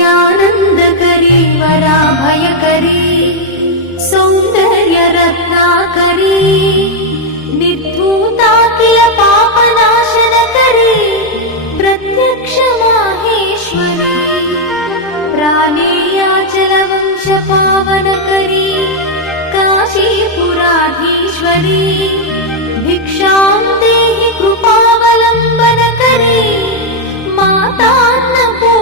नित्यानन्दकरी वराभयकरी सौन्दर्यरत्नाकरी निर्धूताखिल पापनाशनकरी प्रत्यक्ष माहेश्वरी प्राणेयाचलवंशपावनकरी काशीपुराधीश्वरी भिक्षां देहि कृपावलम्बनकरी मातान्नपूर्णेश्वरी